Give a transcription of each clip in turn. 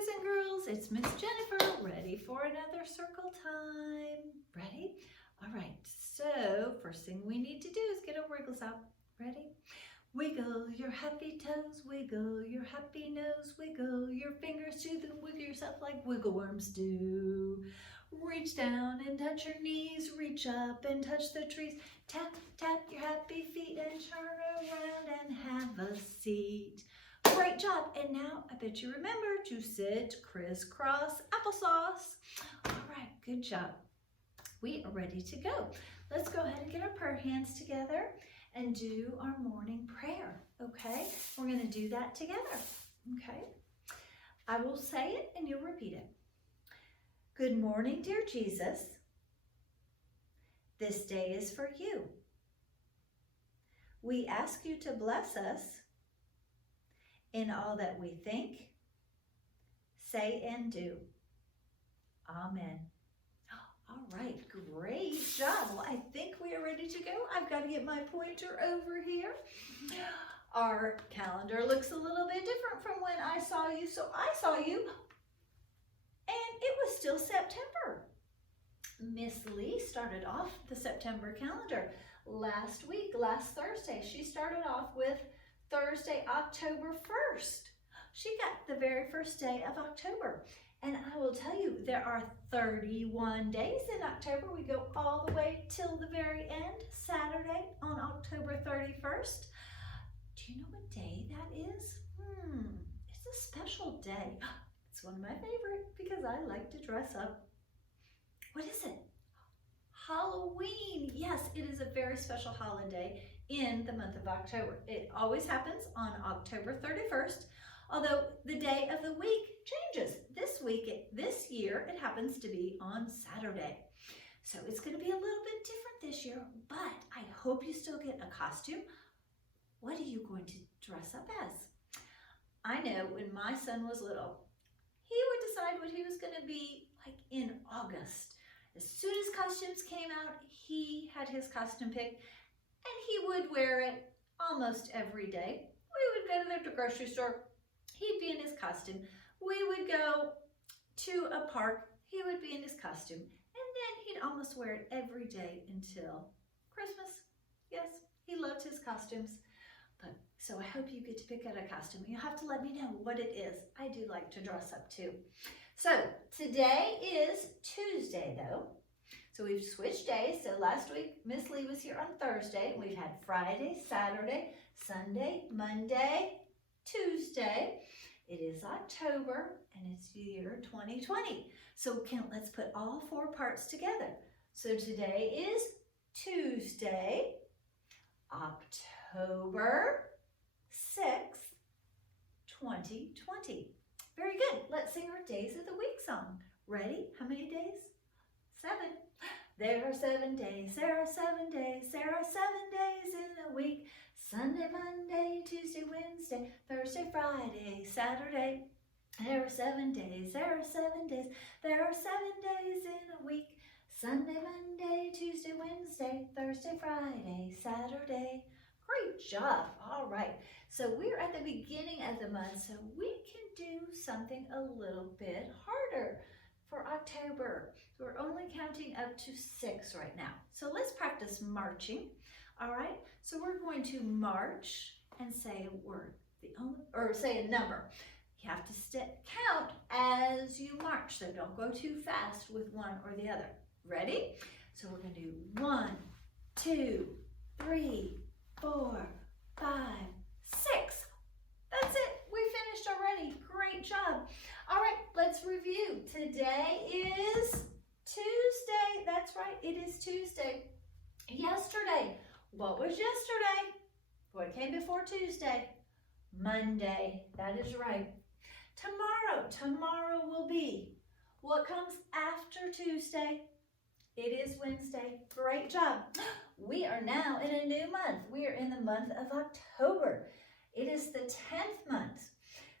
boys and girls, it's Miss Jennifer, ready for another circle time. Ready? All right, so first thing we need to do is get our wiggles out. Ready? Wiggle your happy toes, wiggle your happy nose, wiggle your fingers to them, wiggle yourself like wiggle worms do. Reach down and touch your knees, reach up and touch the trees. Tap, tap your happy feet and turn around and have a seat. Great job. And now I bet you remember to sit crisscross applesauce. All right, good job. We are ready to go. Let's go ahead and get our prayer hands together and do our morning prayer, okay? We're going to do that together, okay? I will say it and you'll repeat it. Good morning, dear Jesus. This day is for you. We ask you to bless us in all that we think, say, and do. Amen. All right, great job. Well, I think we are ready to go. I've got to get my pointer over here. Our calendar looks a little bit different from when I saw you. So I saw you, and it was still September. Miss Lee started off the September calendar last week, last Thursday. She started off with Thursday, October 1st. She got the very first day of October. And I will tell you, there are 31 days in October. We go all the way till the very end, Saturday on October 31st. Do you know what day that is? It's a special day. It's one of my favorite because I like to dress up. What is it? Halloween. Yes, it is a very special holiday in the month of October. It always happens on October 31st, although the day of the week changes. This year, it happens to be on Saturday. So it's going to be a little bit different this year, but I hope you still get a costume. What are you going to dress up as? I know when my son was little, he would decide what he was going to be like in August. As soon as costumes came out, he had his costume picked, and he would wear it almost every day. We would go to the grocery store. He'd be in his costume. We would go to a park. He would be in his costume. And then he'd almost wear it every day until Christmas. Yes, he loved his costumes. So I hope you get to pick out a costume. You'll have to let me know what it is. I do like to dress up too. So today is Tuesday though. So we've switched days. So last week, Miss Lee was here on Thursday. We've had Friday, Saturday, Sunday, Monday, Tuesday. It is October and it's year 2020. So let's put all four parts together. So today is Tuesday, October 6th, 2020. Very good. Let's sing our Days of the Week song. Ready? How many days? 7. There are 7 days, there are 7 days, there are 7 days in a week. Sunday, Monday, Tuesday, Wednesday, Thursday, Friday, Saturday. There are 7 days, there are 7 days, there are 7 days in a week. Sunday, Monday, Tuesday, Wednesday, Thursday, Friday, Saturday. Great job. All right. So we're at the beginning of the month, so we can do something a little bit harder for October. We're only counting up to 6 right now. So let's practice marching. All right. So we're going to march and say a word, or say a number. You have to count as you march, so don't go too fast with one or the other. Ready? So we're going to do 1, 2, 3, 4, 5, 6. That's it. We finished already. Great job. All right, let's review. Today is Tuesday. That's right. It is Tuesday. Yesterday. What was yesterday? What came before Tuesday? Monday. That is right. Tomorrow will be what comes after Tuesday. It is Wednesday. Great job. We are now in a new month. We are in the month of October. It is the 10th month.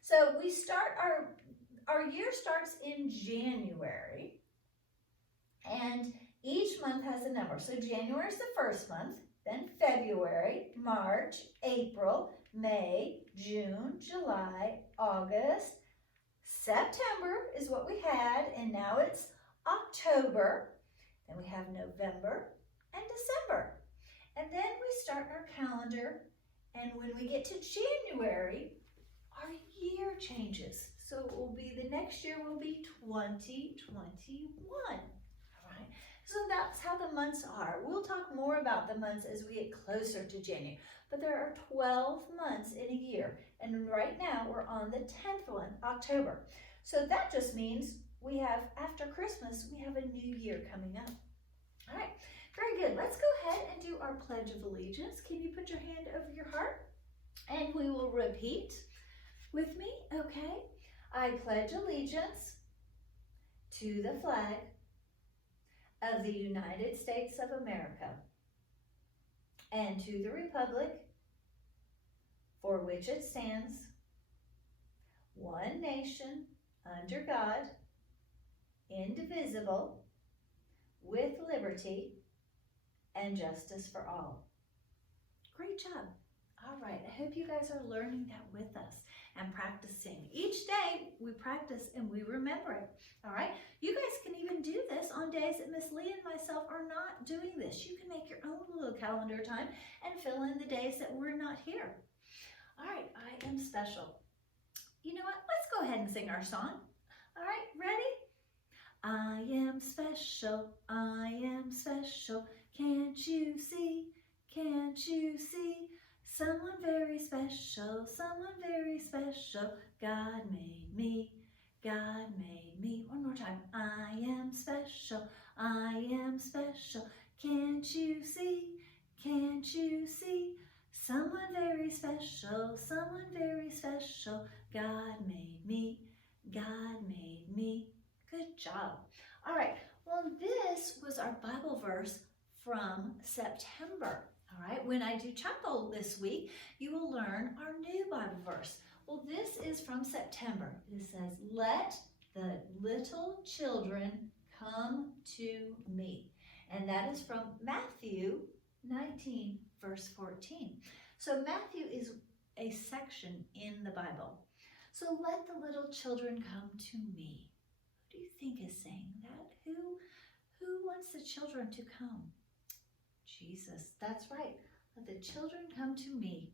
So we start our year starts in January, and each month has a number. So January is the first month, then February, March, April, May, June, July, August, September is what we had, and now it's October. Then we have November and December. And then we start our calendar, and when we get to January, our year changes. So it will be, the next year will be 2021. All right. So that's how the months are. We'll talk more about the months as we get closer to January. But there are 12 months in a year. And right now we're on the 10th one, October. So that just means we have, after Christmas, we have a new year coming up. All right, very good. Let's go ahead and do our Pledge of Allegiance. Can you put your hand over your heart? And we will repeat with me, okay? I pledge allegiance to the flag of the United States of America and to the republic for which it stands, one nation, under God, indivisible, with liberty and justice for all. Great job. All right, I hope you guys are learning that with us and practicing. Each day we practice and we remember it. All right, you guys can even do this on days that Miss Lee and myself are not doing this. You can make your own little calendar time and fill in the days that we're not here. All right, I am special. You know what? Let's go ahead and sing our song. All right, ready? I am special, I am special. Can't you see, can't you see? Someone very special, someone very special. God made me, God made me. One more time. I am special, I am special. Can't you see, can't you see? Someone very special, someone very special. God made me, God made me. Good job. All right, well, this was our Bible verse from September. All right, when I do chapel this week, you will learn our new Bible verse. Well, this is from September. It says, let the little children come to me. And that is from Matthew 19, verse 14. So Matthew is a section in the Bible. So let the little children come to me. Who do you think is saying that? Who wants the children to come? Jesus, that's right. Let the children come to me.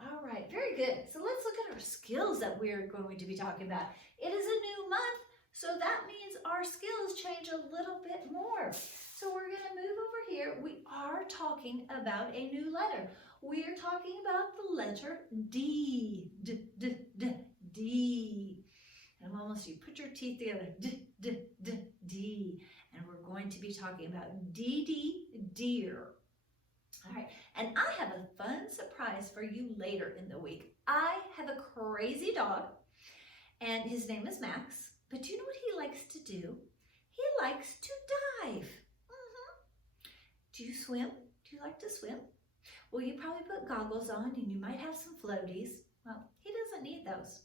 All right, very good. So let's look at our skills that we're going to be talking about. It is a new month, so that means our skills change a little bit more. So we're going to move over here. We are talking about a new letter. We are talking about the letter D. D. And almost you put your teeth together. D. And we're going to be talking about deer. All right, and I have a fun surprise for you later in the week. I have a crazy dog, and his name is Max. But you know what he likes to do? He likes to dive. Do you swim? Do you like to swim? Well, you probably put goggles on, and you might have some floaties. Well, he doesn't need those.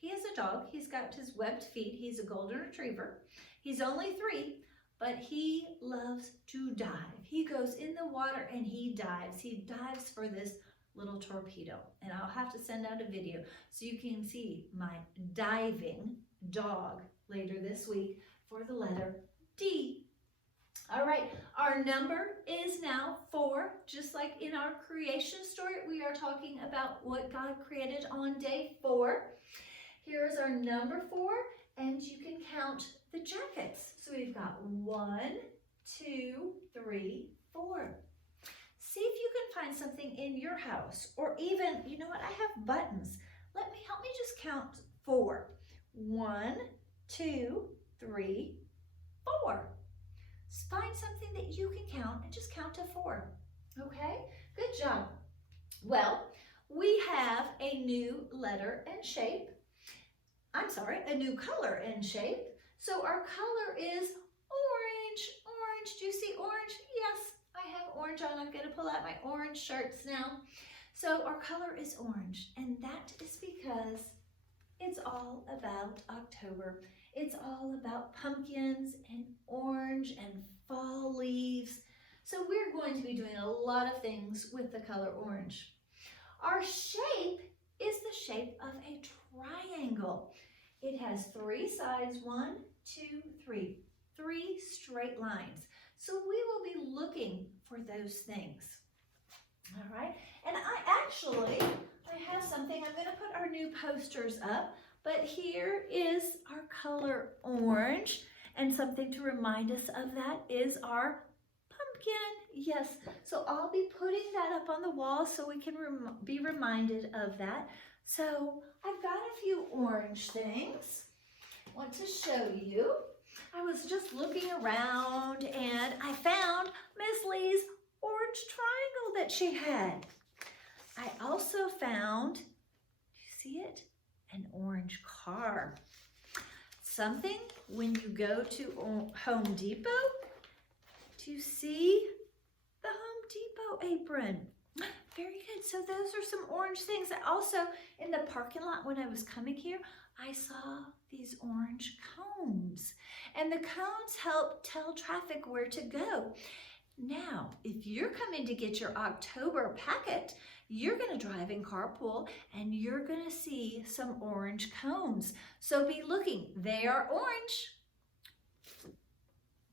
He is a dog. He's got his webbed feet. He's a golden retriever. He's only 3, but he loves to dive. He goes in the water and he dives. He dives for this little torpedo. And I'll have to send out a video so you can see my diving dog later this week for the letter D. All right, our number is now 4. Just like in our creation story, we are talking about what God created on day 4. Here is our number 4, and you can count the jackets. So we've got 1, 2, 3, 4. See if you can find something in your house, or even, you know what, I have buttons. Help me just count 4. 1, 2, 3, 4. Find something that you can count and just count to 4. Okay, good job. Well, we have a new letter and shape. A new color and shape. So our color is orange. Orange, do you see orange? Yes, I have orange on. I'm gonna pull out my orange shirts now. So our color is orange, and that is because it's all about October. It's all about pumpkins and orange and fall leaves. So we're going to be doing a lot of things with the color orange. Our shape is the shape of a triangle. It has 3 sides, 1, 2, 3, 3 straight lines. So we will be looking for those things. All right, and I have something. I'm going to put our new posters up, but here is our color orange, and something to remind us of that is our pumpkin. Yes, so I'll be putting that up on the wall so we can be reminded of that. So I've got a few orange things I want to show you. I was just looking around and I found Miss Lee's orange triangle that she had. I also found, do you see it? An orange car. Something when you go to Home Depot, do you see the Home Depot apron? Very good. So those are some orange things. Also, in the parking lot when I was coming here, I saw these orange cones. And the cones help tell traffic where to go. Now, if you're coming to get your October packet, you're going to drive in carpool and you're going to see some orange cones. So be looking. They are orange,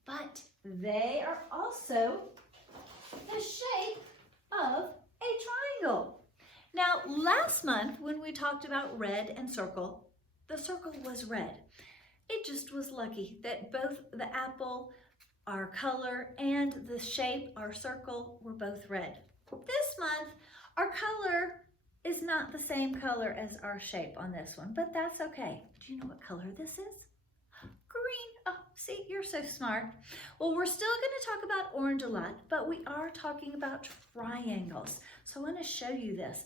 but they are also the shape of a triangle. Now, last month when we talked about red and circle, the circle was red. It just was lucky that both the apple, our color, and the shape, our circle, were both red. This month, our color is not the same color as our shape on this one, but that's okay. Do you know what color this is? Green. Oh, see, you're so smart. Well, we're still going to talk about orange a lot, but we are talking about triangles. So I want to show you this.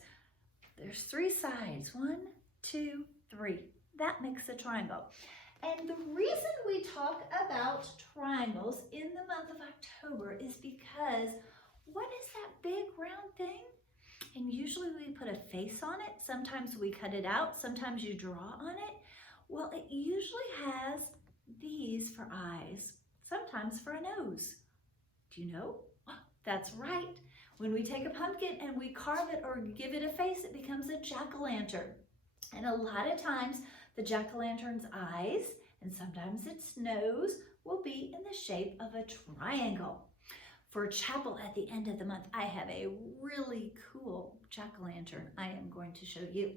There's 3 sides. 1, 2, 3. That makes a triangle. And the reason we talk about triangles in the month of October is because what is that big round thing? And usually we put a face on it. Sometimes we cut it out. Sometimes you draw on it. Well, it usually has these for eyes, sometimes for a nose. Do you know? That's right. When we take a pumpkin and we carve it or give it a face, it becomes a jack-o'-lantern. And a lot of times, the jack-o'-lantern's eyes and sometimes its nose will be in the shape of a triangle. For chapel at the end of the month, I have a really cool jack-o'-lantern I am going to show you.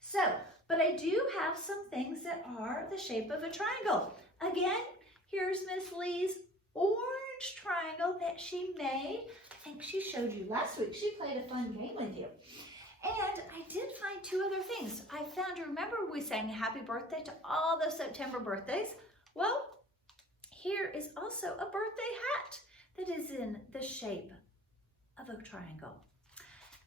So, but I do have some things that are the shape of a triangle. Again, here's Miss Lee's orange triangle that she made. I think she showed you last week. She played a fun game with you. And I did find 2 other things. I found, remember we sang happy birthday to all the September birthdays? Well, here is also a birthday hat that is in the shape of a triangle.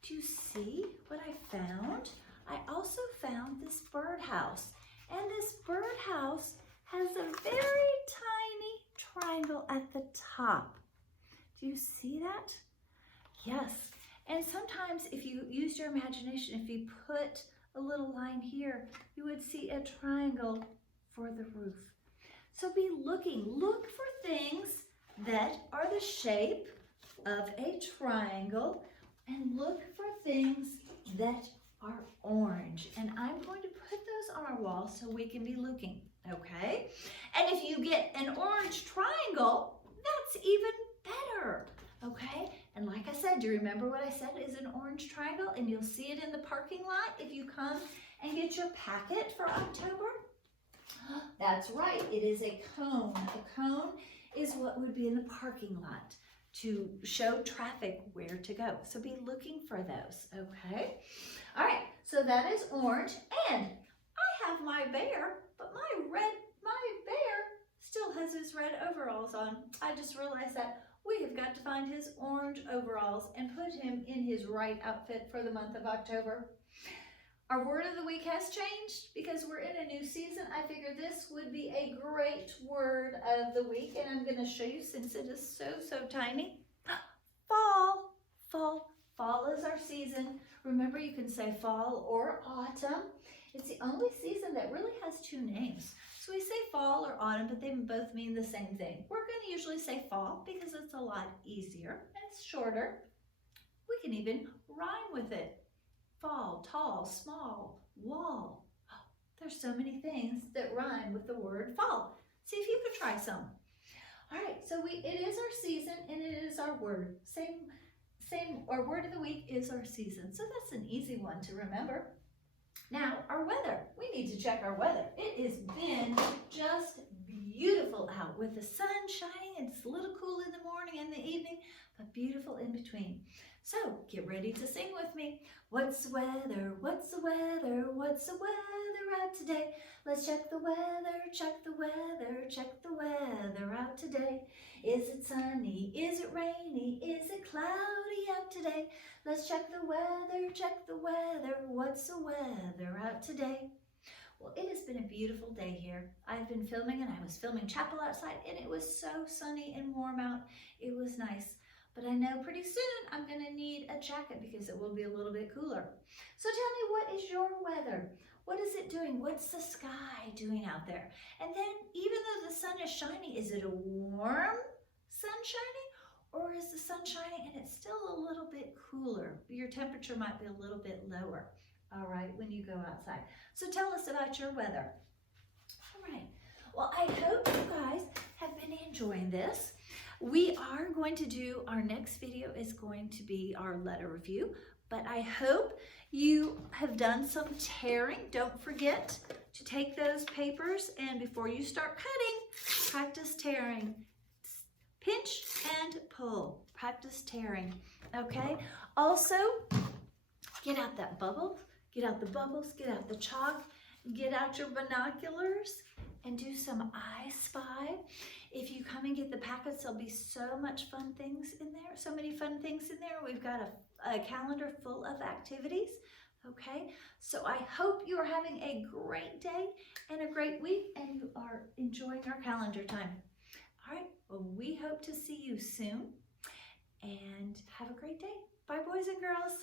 Do you see what I found? I also found this birdhouse. And this birdhouse has a very tiny triangle at the top. Do you see that? Yes. And sometimes if you use your imagination, if you put a little line here, you would see a triangle for the roof. So be looking. Look for things that are the shape of a triangle and look for things that are orange. And I'm going to put those on our wall so we can be looking, okay? And if you get an orange triangle, that's even better, okay? And like I said, do you remember what I said is an orange triangle? And you'll see it in the parking lot if you come and get your packet for October. That's right, it is a cone. A cone is what would be in the parking lot to show traffic where to go. So be looking for those, okay? All right, so that is orange. And I have my bear, but my bear still has his red overalls on. I just realized that we have got to find his orange overalls and put him in his right outfit for the month of October. Our word of the week has changed because we're in a new season. I figured this would be a great word of the week, and I'm going to show you since it is so tiny. Fall. Fall. Fall is our season. Remember, you can say fall or autumn. It's the only season that really has 2 names. So we say fall or autumn, but they both mean the same thing. We're going to usually say fall because it's a lot easier and it's shorter. We can even rhyme with it. Fall, tall, small, wall. There's so many things that rhyme with the word fall. See if you could try some. All right, so it is our season and it is our word. Our word of the week is our season. So that's an easy one to remember. Now, our weather. We need to check our weather. It has been just beautiful out with the sun shining. It's a little cool in the morning and the evening, but beautiful in between. So get ready to sing with me. What's the weather? What's the weather? What's the weather out today? Let's check the weather, check the weather, check the weather out today. Is it sunny? Is it rainy? Is it cloudy out today? Let's check the weather, check the weather. What's the weather out today? Well, it has been a beautiful day here. I've been filming and I was filming chapel outside and it was so sunny and warm out. It was nice. But I know pretty soon I'm going to need a jacket because it will be a little bit cooler. So tell me, what is your weather? What is it doing? What's the sky doing out there? And then even though the sun is shining, is it a warm sun shining? Or is the sun shining and it's still a little bit cooler? Your temperature might be a little bit lower, all right, when you go outside. So tell us about your weather. All right. Well, I hope you guys have been enjoying this. We are going to do, our next video is going to be our letter review, but I hope you have done some tearing. Don't forget to take those papers and before you start cutting, practice tearing. Pinch and pull. Practice tearing. Okay? Also, get out that bubble. Get out the bubbles. Get out the chalk. Get out your binoculars and do some I Spy. If you come and get the packets, there'll be so much fun things in there. So many fun things in there. We've got a calendar full of activities. Okay? So I hope you are having a great day and a great week and you are enjoying our calendar time. All right, well, we hope to see you soon and have a great day. Bye, boys and girls.